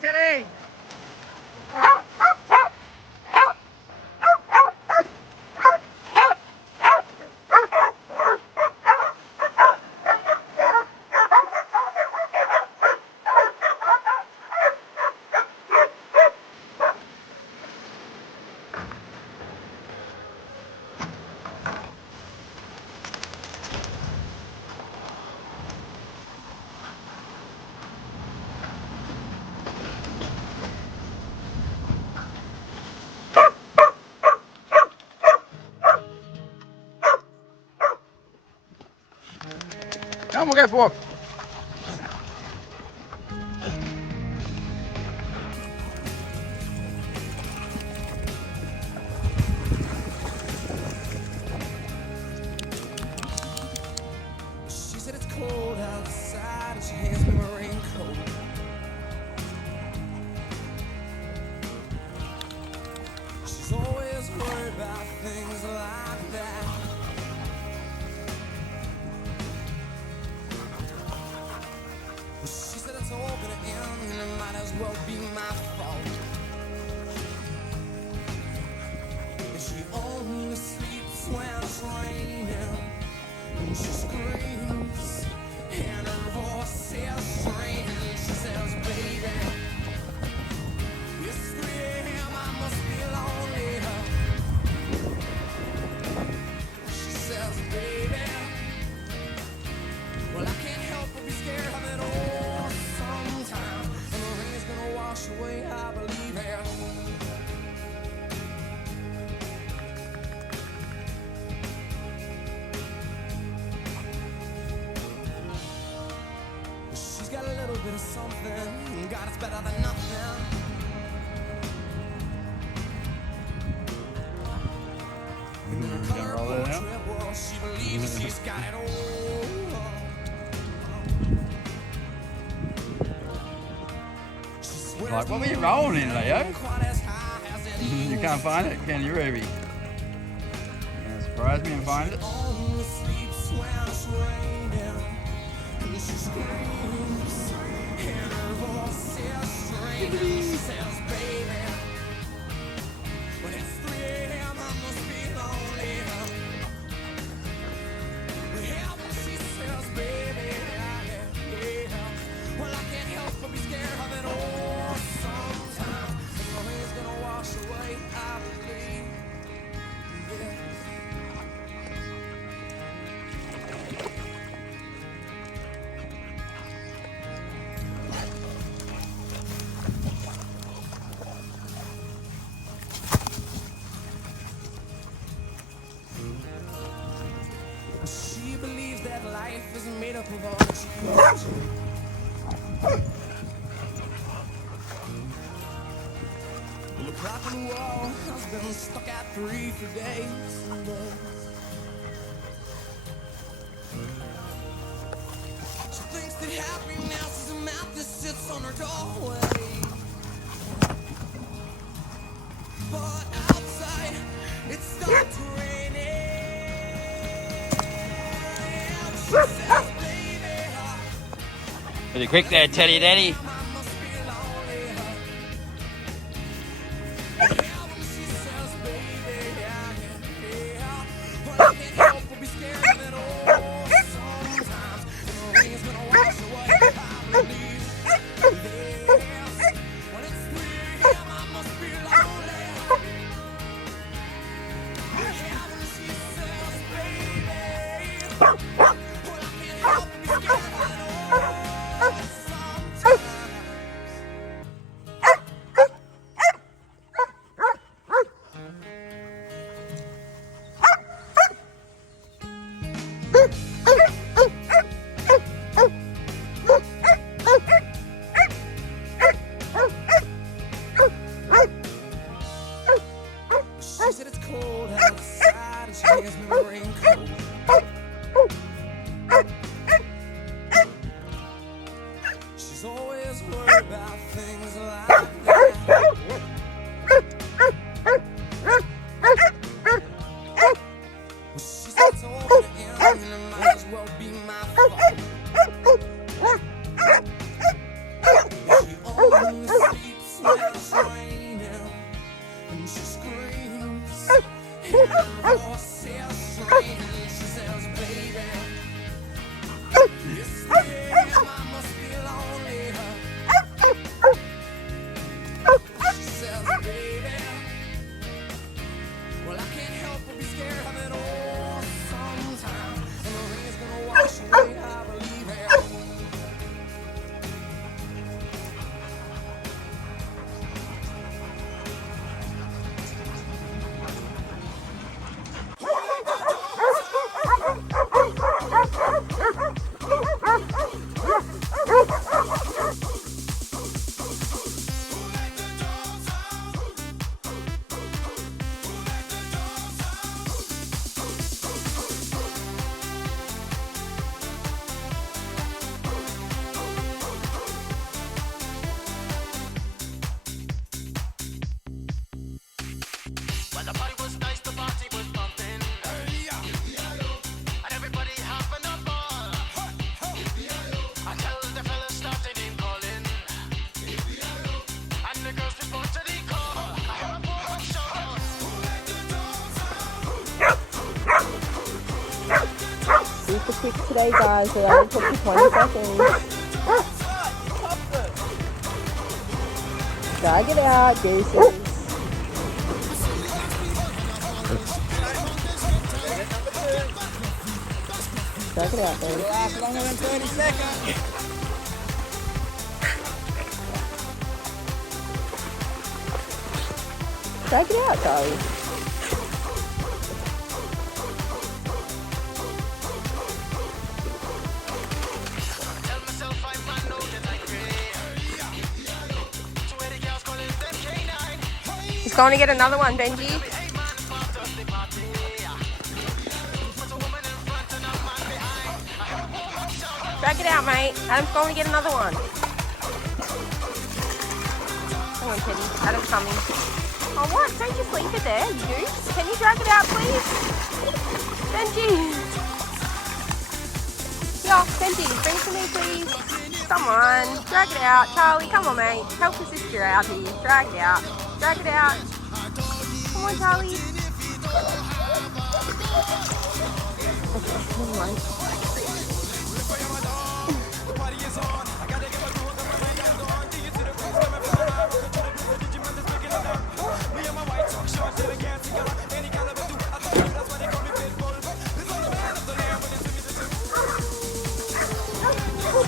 Teddy! Come, we'll go for a walk. She said it's cold outside and she hands me my raincoat. She's always worried about things like that. She said it's all gonna end and it might as well be my fault. And she only sleeps when it's raining. And she screams and her voice is strange. She says, baby, it's 3 a.m. I must be lonely. She says, baby, well, I can't help but be scared of it all sometime. And the rain's gonna wash away, I believe it. She's got a little bit of something. God, it's better than nothing. And in her color portrait world, she believes she's got it all. Like, what were you rolling in, Leo? You can't find it, can you, Ruby? Yeah, surprise me and find it. The clock on the wall has been stuck at 3 for days and days. She thinks that happiness is a map that sits on her doorway. But outside, it starts raining. She says, baby, Pretty quick there, Teddy Daddy. I must be lonely. She says, baby, but I can't help but be scared of it all. Sometimes the rain's gonna wash away. I believe this. When it's 3 a.m., I must be lonely. She says, baby, but I can't help but be scared of it all. Sometimes. She said it's cold outside and she gives me the raincoat. She's always worried about things like that. Well, she said it's all gonna end and it might as well be my fault. She only sleeps when it's raining. And she screams, and her voice is strange. She says, baby, it's 3 a.m., I must be lonely. She says, baby, well, I can't help but be scared of it all sometimes. And the rain's gonna wash away, I believe it. When the party was nice, the party was pumping. And everybody having a ball. Until the fellas started name calling. And the girls reported the call. I heard a boy shout. Super quick today, guys. It only took you 20 seconds. Drag it out, gooses. Drag it out, baby. Last longer than 30 seconds. Drag it out, Charlie. Tell myself I'm man, no, that I agree. So where the girls calling them K9. He's going to get another one, Benji. Hey man, part of the party. There's a woman in front and a man behind. I heard a boy shout. Drag it out, mate. Adam's going to get another one. Hang on, Teddy. Adam's coming. Oh, what? Don't you leave it there, you goose. Can you drag it out, please? Benji. Yeah, Benji, bring it to me, please. Come on. Drag it out. Charlie, come on, mate. Help your sister out here. Drag it out. Drag it out. Come on, Charlie. Come on.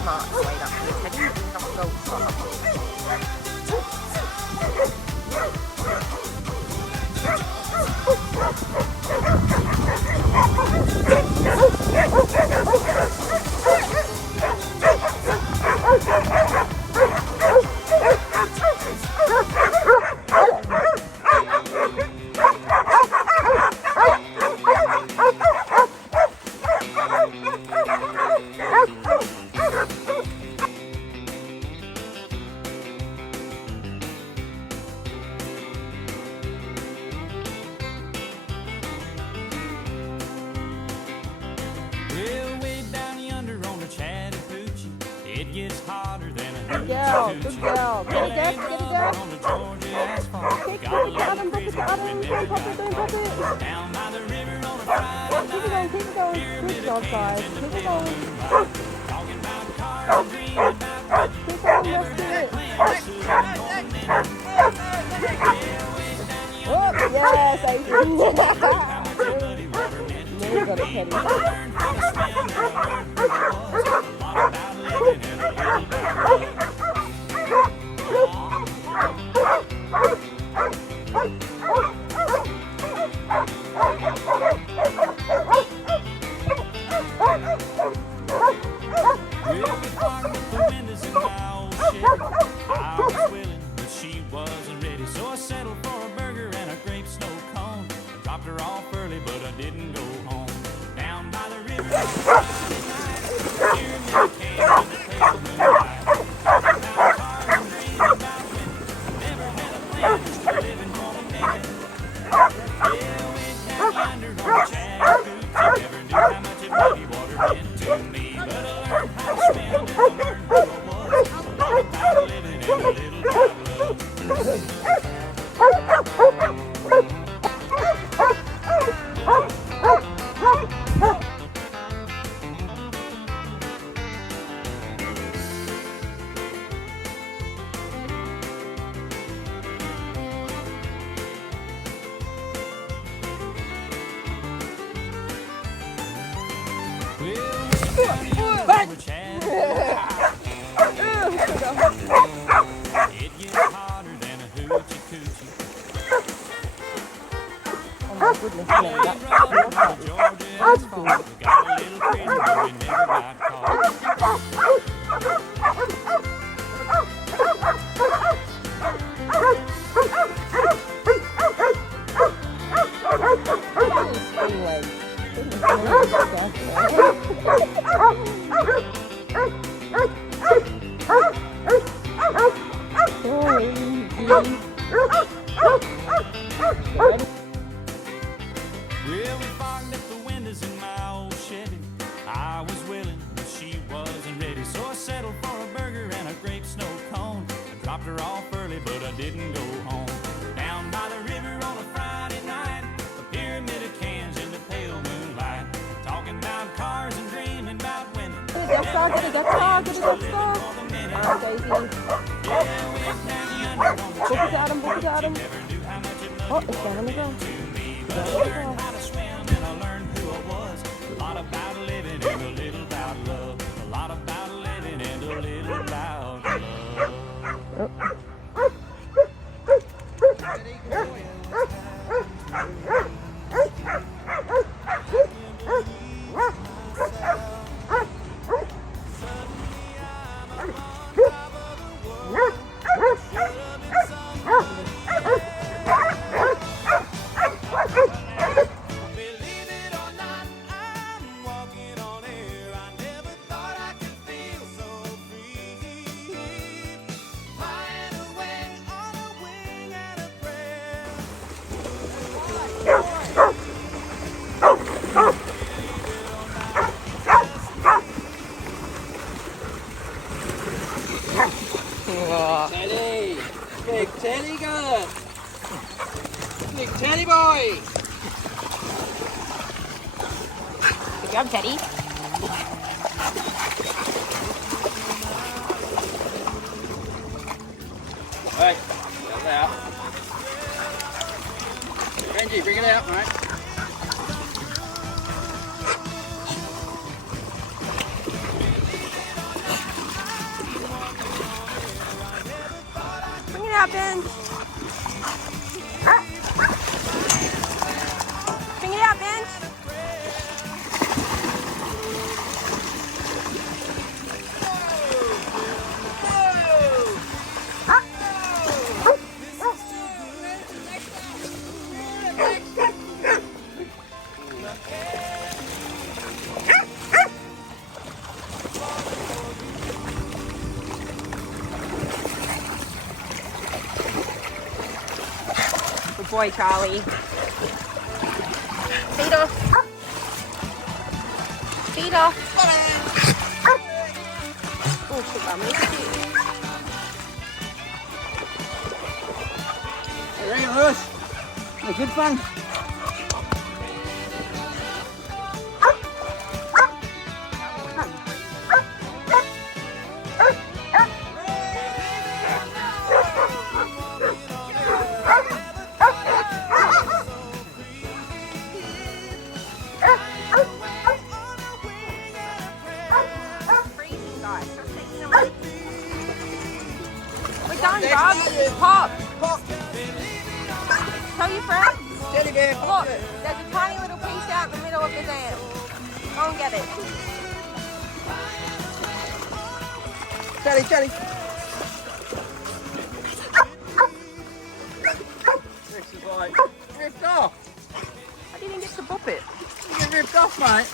Smart. Wait up here, Teddy. Don't go. Stop. girl. Good girl. Get it, Dad. Get it, Dad. On the Georgia asphalt. Kick Got it, a Adam. Pop it, Adam. Don't pop it, don't pop it. down by the river on a Friday Keep it going, keep it going. Good job, guys. Keep it going. talking about cars and dreaming about Keep on, let's do it. Oh, yes, Adrian. Nearly got it, Teddy. Well, we farmed up the windows in my old shed. I was willing, but she wasn't ready. So I settled for a burger and a grape snow cone. I dropped her off early, but I didn't go home. Down by the river, here in the cave in the pale moonlight. Now cars and dreams about women. Never had a plan, just living for the minute. Yeah, went down yonder on the Chattahoochee. Never knew how much it muddy water meant to me. But I learned how to swim and I learned who I was. All about living in a little bit of love. It gets hotter than a hoochie coochie. Oh my goodness, no, that's Georgia asphalt. We got a little crazy, but we never got caught. spring legs. Well, we fogged up the windows in my old Chevy. I was willing, but she wasn't ready. So I settled for a burger and a grape snow cone. I dropped her off early, but I didn't go home. Down by the river on a Friday night, a pyramid of cans in the pale moonlight. Talking about cars and dreaming about women. Get it, Dexter, get it, Dexter, get it, Dexter. Alright, Daisy. Book it to Adam, book it to Adam. Oh, it's down on the ground. Down on the ground. How to swim and I learned who I was. A lot about living and a little about love. A lot about living and a little about love. Believe it or not, I'm walking on air. I never thought I could feel so free. Flying away on a wing and a prayer. Teddy! Big Teddy got it! Big Teddy boy! Good job, Teddy. Hey, get it out. Benji, bring it out, mate. Bring it out, Ben. Bring it out, Ben. Good boy, Charlie. Feet off. Feet off. Oh, shit, I missed it. You ready, Lewis? Oh, good fun. Freezing, guys. Stop taking them away. We're done, Bob. Pop. Pop. Tell your friends. Teddy bear. Look, there's a tiny little piece out in the middle of the dam. Go and get it. Teddy. Rex is like ripped off. I didn't get to bop it. You get ripped off, mate.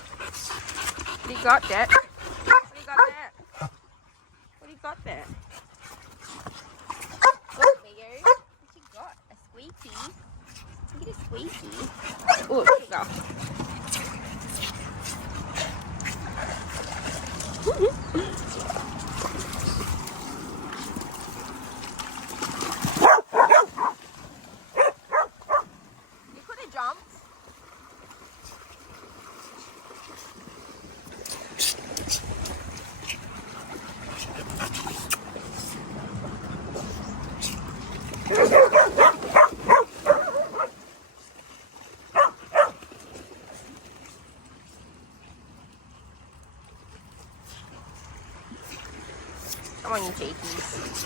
What do you got there? What do you got there? What do you got there? Look, Leo. What you got? A squeaky. Look at a squeaky. Oh, sugar. You could have jumped. Come on, you cheekies.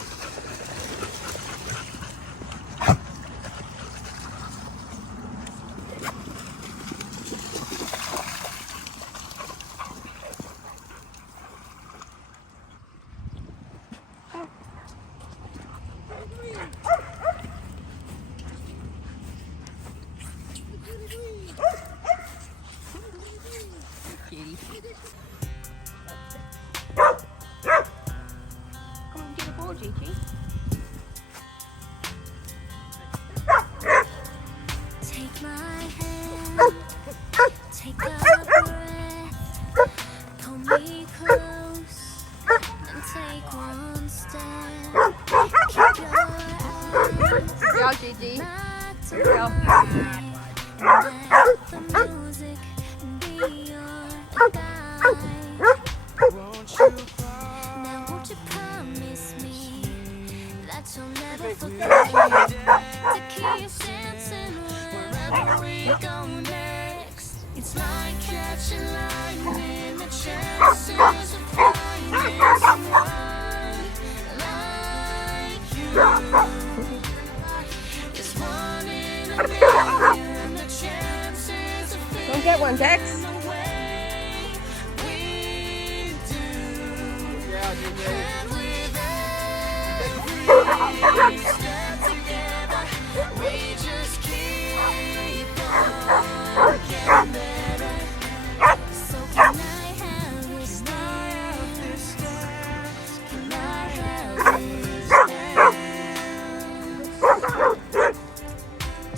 Kitty. Come on, get a ball, Gigi. Take my hand, take a breath, pull me close, and take one step. Keep your eyes Go, Gigi. not to Go. let the music be your guide. Now won't you promise me that you'll never forget to keep dancing wherever we go next? It's like catching lightning, the chances of finding someone like you is one in a million. The chances of Go get one, Dex. feeling the way we do. And with every step together, we just keep on getting better. So can I have this dance? Can I have this dance?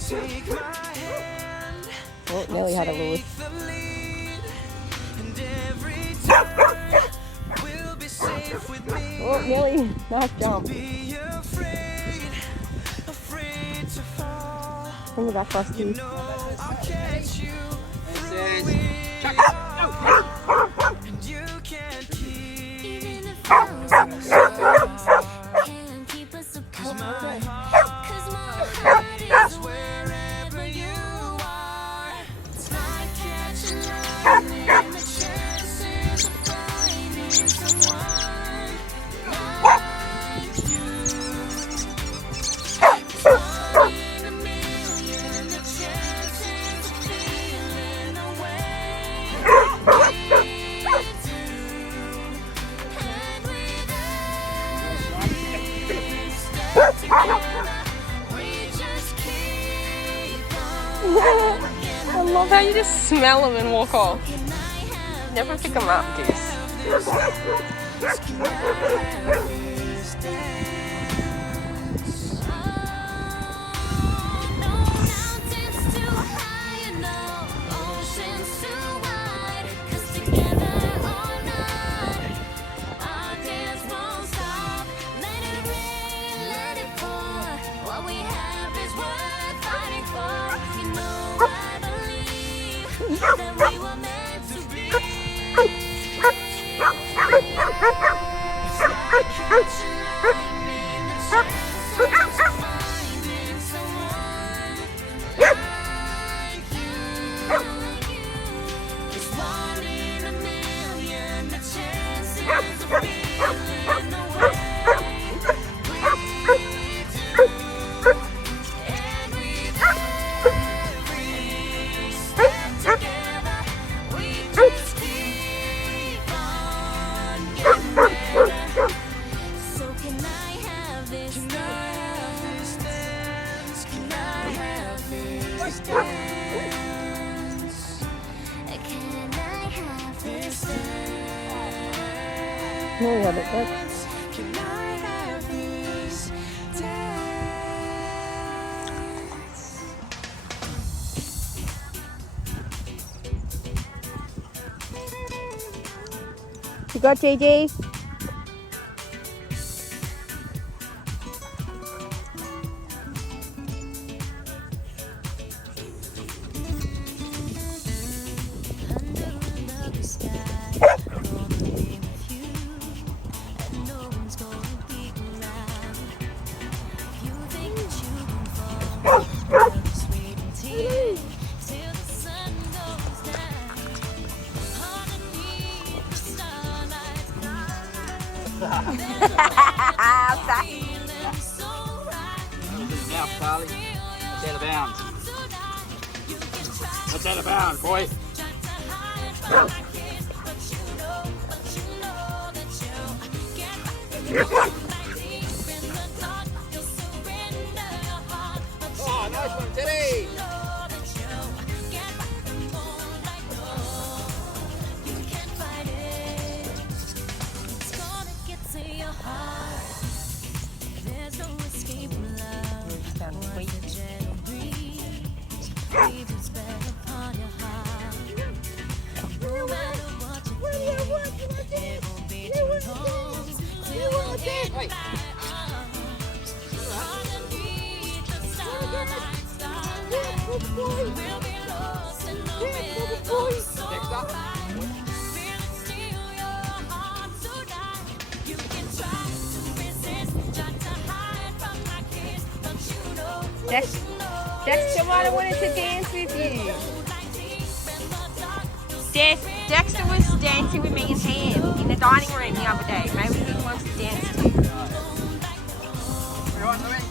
Take my hand, Oh, Nelly had a Lewis. the lead, and every time we'll be safe with me. Oh, Nelly. Nice jump. Be afraid to fall. Bring it back, Rusty. No, I'll catch you, and you can't keep Even if thousands can't keep us apart, 'cause my heart is wherever you are. It's like catching lightning, the chances of finding someone like you. It's one in a million, the chances of feeling the way we do. And with every step together, we just keep on getting I love how you just smell them and walk off. Can I have Never pick them up, Goose. this? Can I have this dance? Oh, no mountains too high and no oceans too wide, 'cause together or not You got it, bud. Can I have this dance? You got JJ? Now, Charlie. That's out of bounds. That's out of bounds, boy. Oh, nice one, Teddy. Next up. Dexter might have wanted to dance with you. Dexter was dancing with me and Pam in the dining room the other day. Maybe he wants to dance too. You want something?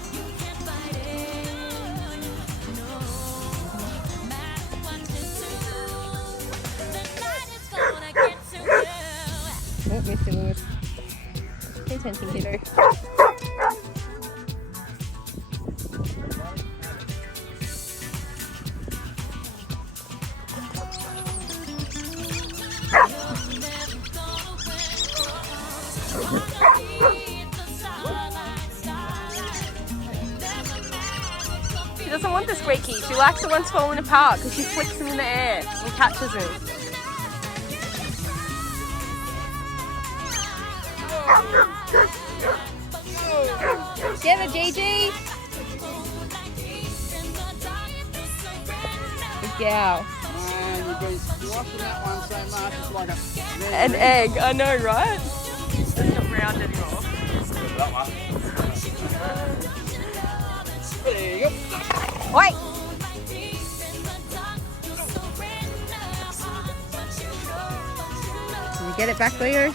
Oh, Mr. Lewis. Pay attention, kiddo. She doesn't want the squeaky. She likes the ones falling apart because she flicks them in the air and catches them. Get it, Gigi. Good gal. Man, you've been squashing that one so much, it's like a... An egg, I know, right? It's not round anymore. That one. There you go. Wait! Did you get it back, Leo?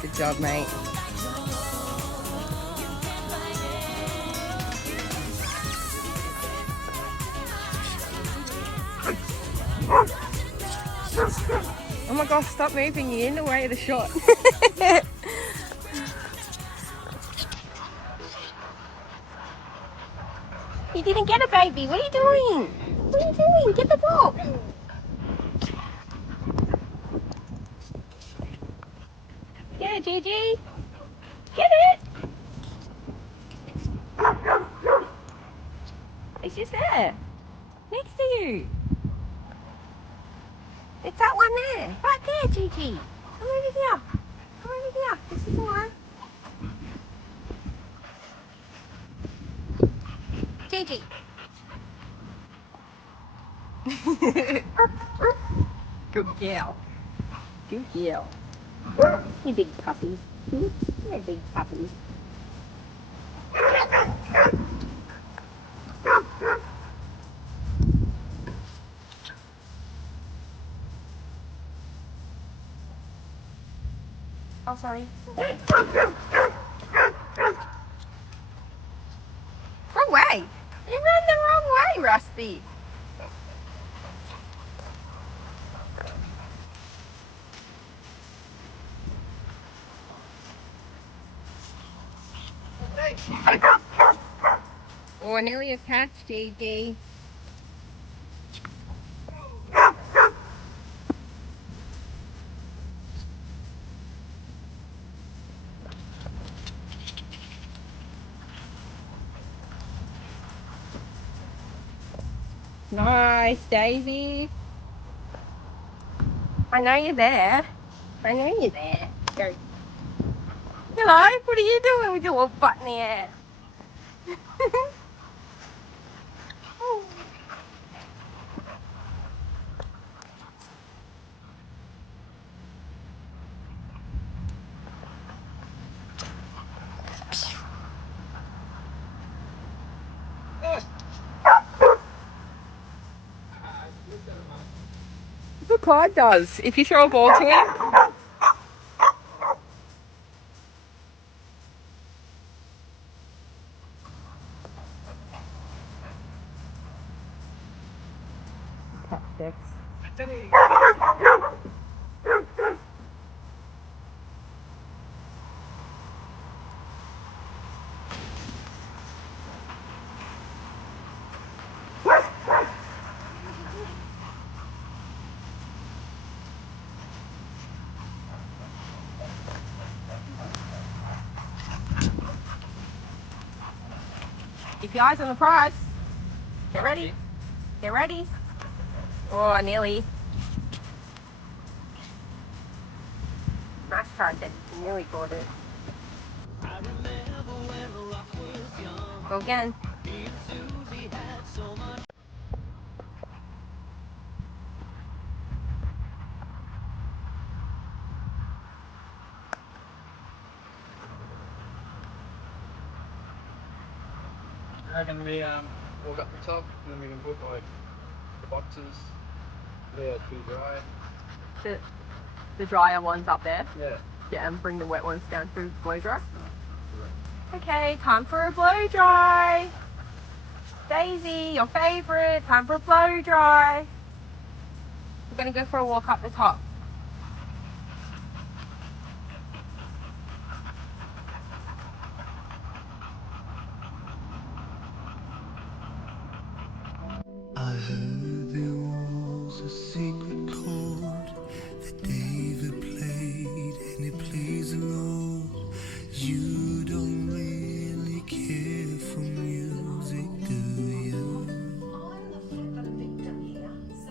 Good job, mate. Oh my gosh, stop moving, you're in the way of the shot. You didn't get it, baby. What are you doing? What are you doing? Get the ball. Get it, Gigi. Get it. It's just there. Next to you. It's that one there. Right there, Gigi. Come over here. Come over here. This is the one. Gigi. Good girl. Good girl. You big puppy. You're a big puppy. Oh, sorry. Wrong way. You ran the wrong way, Rusty. Oh, nearly a catch, JJ. Nice, Daisy. I know you're there. I know you're there. Go. Hello, what are you doing with your little butt in the air? That's what Clyde does. If you throw a ball to him, tactics. Keep your eyes on the prize. Get ready. Get ready. Oh, nearly. Nice try, Ted. You nearly caught it. I remember when Rock was young. Go again. Me and Susie had so much. I reckon we walk up the top and then we can put like the boxes there to dry. The drier ones up there. Yeah. Yeah, and bring the wet ones down to blow dry. Okay, time for a blow dry. Daisy, your favourite. Time for a blow dry. We're going to go for a walk up the top. I heard there was a secret chord that David played, and it plays alone. You don't really care for music, do you?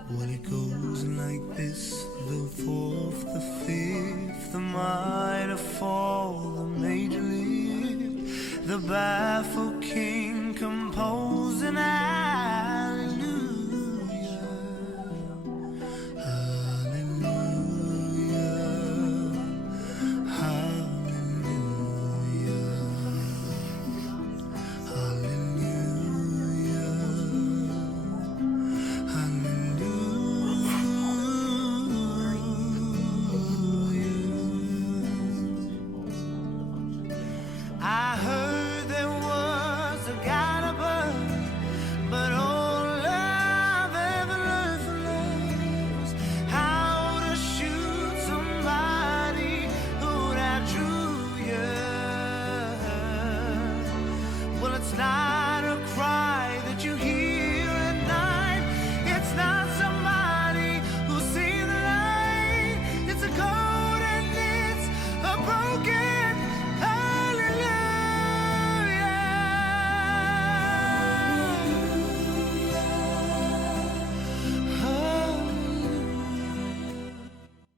Well, it goes like this: the fourth, the fifth, the minor fall, the major lift, the baffled king composing.